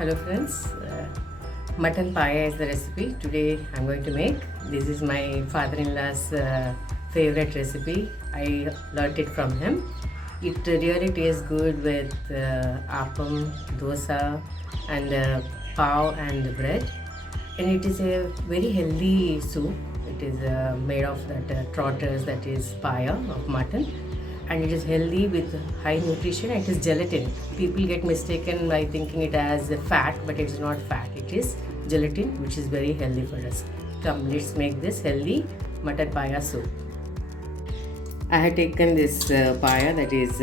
Hello friends, Mutton Paya is the recipe today I'm going to make. This is my father-in-law's favorite recipe. I learnt it from him. It really tastes good with appam, dosa and pav and bread. And it is a very healthy soup. It is made of that trotters, that is paya of mutton, and it is healthy with high nutrition. It is gelatin. People get mistaken by thinking it as fat, but it is not fat. It is gelatin, which is very healthy for us. Come, let's make this healthy mutton paya soup. I have taken this paya, that is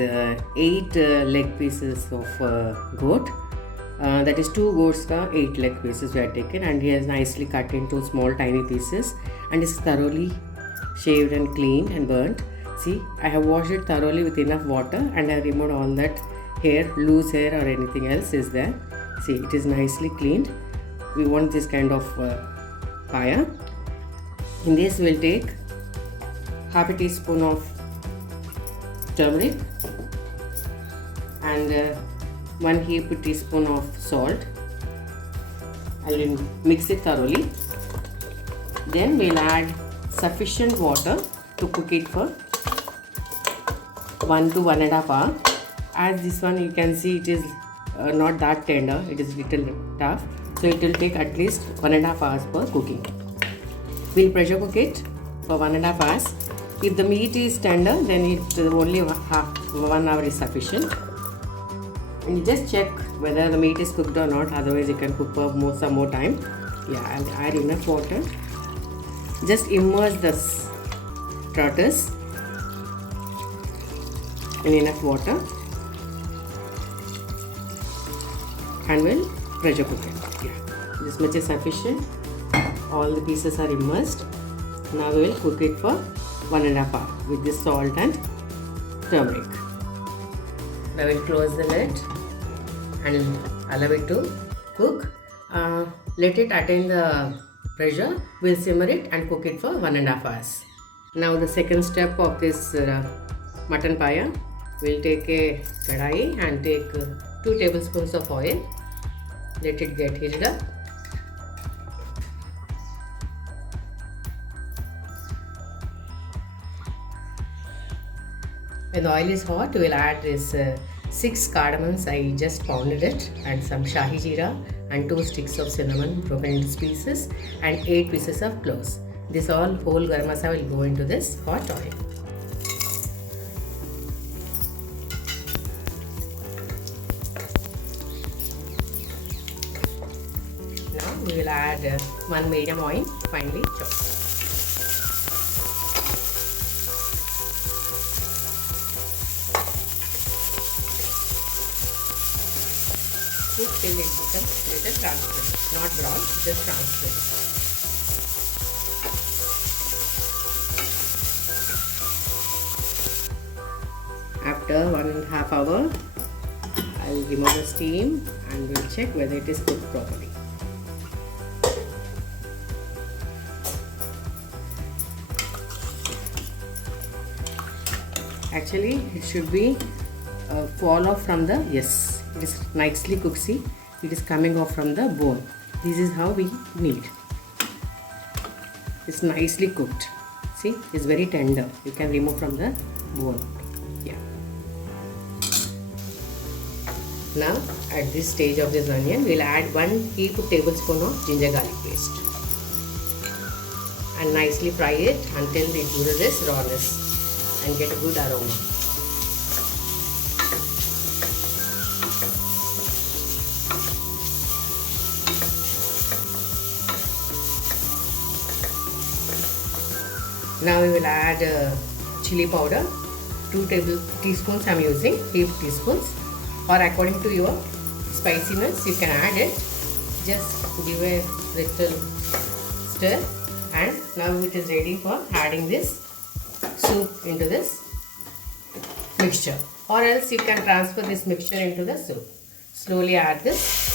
8 leg pieces of goat. That is 2 goats ka 8 leg pieces we have taken, and he has nicely cut into small tiny pieces and is thoroughly shaved and cleaned and burnt. See, I have washed it thoroughly with enough water and I have removed all that hair, loose hair or anything else is there. See, it is nicely cleaned. We want this kind of paya. In this we will take half a teaspoon of turmeric and 1 heaped teaspoon of salt. I will mix it thoroughly. Then we will add sufficient water to cook it for 1 to 1.5 hours. As this one you can see, it is not that tender, it is little tough, so it will take at least 1.5 hours for cooking. We will pressure cook it for 1.5 hours. If the meat is tender, then it only 1 hour is sufficient. And you just check whether the meat is cooked or not, otherwise you can cook for some more time. Yeah, I'll add enough water. Just immerse the trotters in enough water and we'll pressure cook it. Yeah, this much is sufficient. All the pieces are immersed. Now we will cook it for 1.5 hours with this salt and turmeric. Now we'll close the lid and allow it to cook. Let it attain the pressure. We'll simmer it and cook it for 1.5 hours. Now the second step of this mutton paya, we'll take a kadai and take 2 tablespoons of oil. Let it get heated up. When the oil is hot, we will add this 6 cardamoms. I just pounded it, and some Shahi Jeera and 2 sticks of cinnamon broken into pieces and 8 pieces of cloves. This all whole garam masala will go into this hot oil. Now we will add 1 medium onion finely chopped. Cook till it becomes little transparent, not brown, just transparent. After 1.5 hours, I will remove the steam and we'll check whether it is cooked properly. Actually, it should be fall off from the, yes, it is nicely cooked. See, it is coming off from the bone. This is how we need. It's nicely cooked. See, it's very tender. You can remove from the bone. Yeah. Now, at this stage of this onion, we'll add 1 heaped tablespoon of ginger garlic paste and nicely fry it until it loses its rawness and get a good aroma. Now we will add chili powder, 2 tablespoons I am using, heaped teaspoons, or according to your spiciness you can add it. Just give a little stir, and now it is ready for adding this soup into this mixture, or else you can transfer this mixture into the soup. Slowly add this.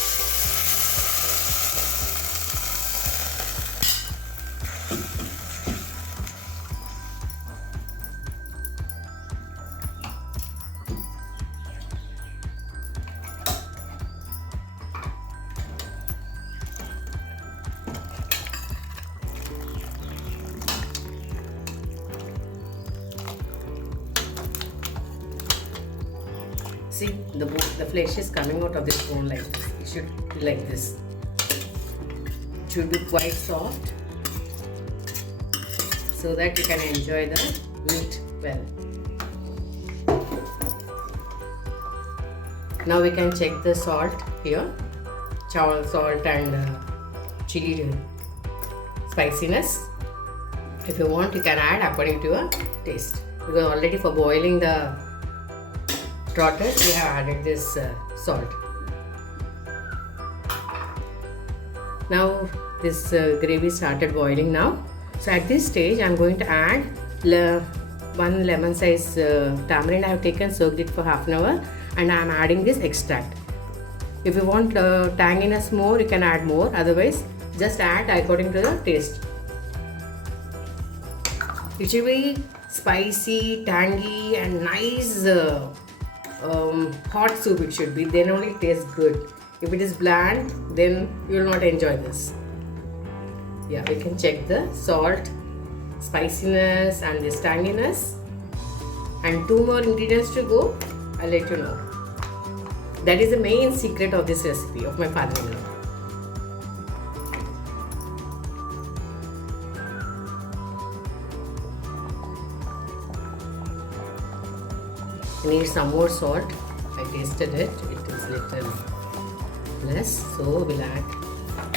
See, the flesh is coming out of the spoon like this. It should be like this. It should be quite soft so that you can enjoy the meat well. Now we can check the salt here. Salt and chili spiciness. If you want, you can add according to your taste. Because already for boiling the trotters, we have added this salt. Now this gravy started boiling now. So at this stage, I am going to add one lemon size tamarind. I have taken, soaked it for half an hour, and I am adding this extract. If you want tanginess more, you can add more. Otherwise, just add according to the taste. It should be spicy, tangy, and nice hot soup. It should be. Then only it tastes good. If it is bland, then you will not enjoy this. Yeah, we can check the salt, spiciness, and this tanginess. And 2 more ingredients to go. I'll let you know. That is the main secret of this recipe of my father-in-law. I need some more salt. I tasted it. It is little less, so we'll add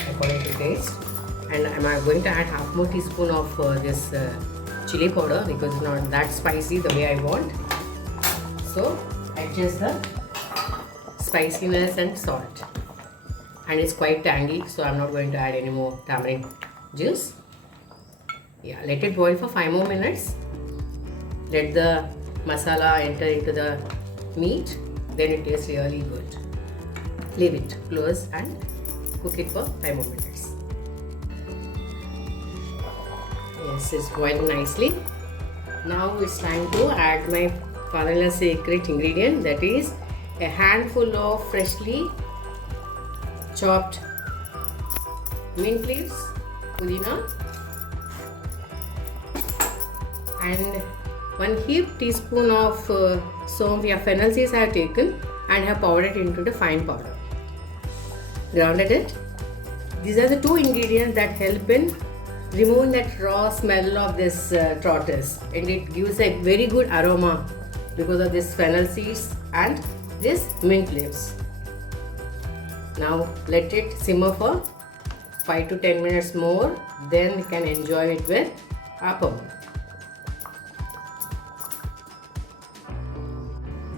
according to taste. And I'm going to add half more teaspoon of this chili powder because it's not that spicy the way I want. So adjust the spiciness and salt. And it's quite tangy, so I'm not going to add any more tamarind juice. Yeah, let it boil for 5 more minutes. Let the masala enter into the meat, then it tastes really good. Leave it close and cook it for 5 more minutes. Yes, it's boiled nicely. Now it's time to add my father-in-law's secret ingredient, that is a handful of freshly chopped mint leaves, pudina, and 1 heaped teaspoon of fennel seeds I have taken and have powdered it into the fine powder. Grounded it. These are the 2 ingredients that help in removing that raw smell of this trotters, and it gives a very good aroma because of this fennel seeds and this mint leaves. Now let it simmer for 5 to 10 minutes more, then you can enjoy it with appam.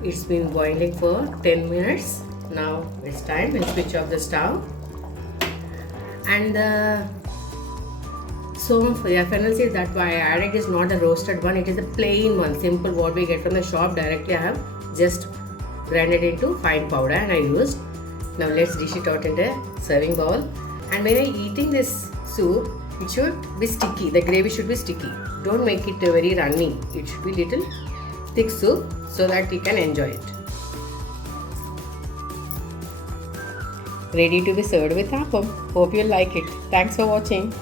It's been boiling for 10 minutes. Now it's time to switch off the stove. And the fennel seeds that I added is not a roasted one, it is a plain one, simple what we get from the shop directly. I have just grinded into fine powder and I used. Now let's dish it out in a serving bowl. And when you're eating this soup, it should be sticky. The gravy should be sticky. Don't make it very runny. It should be little thick soup so that you can enjoy it. Ready to be served with appam. Hope you like it. Thanks for watching.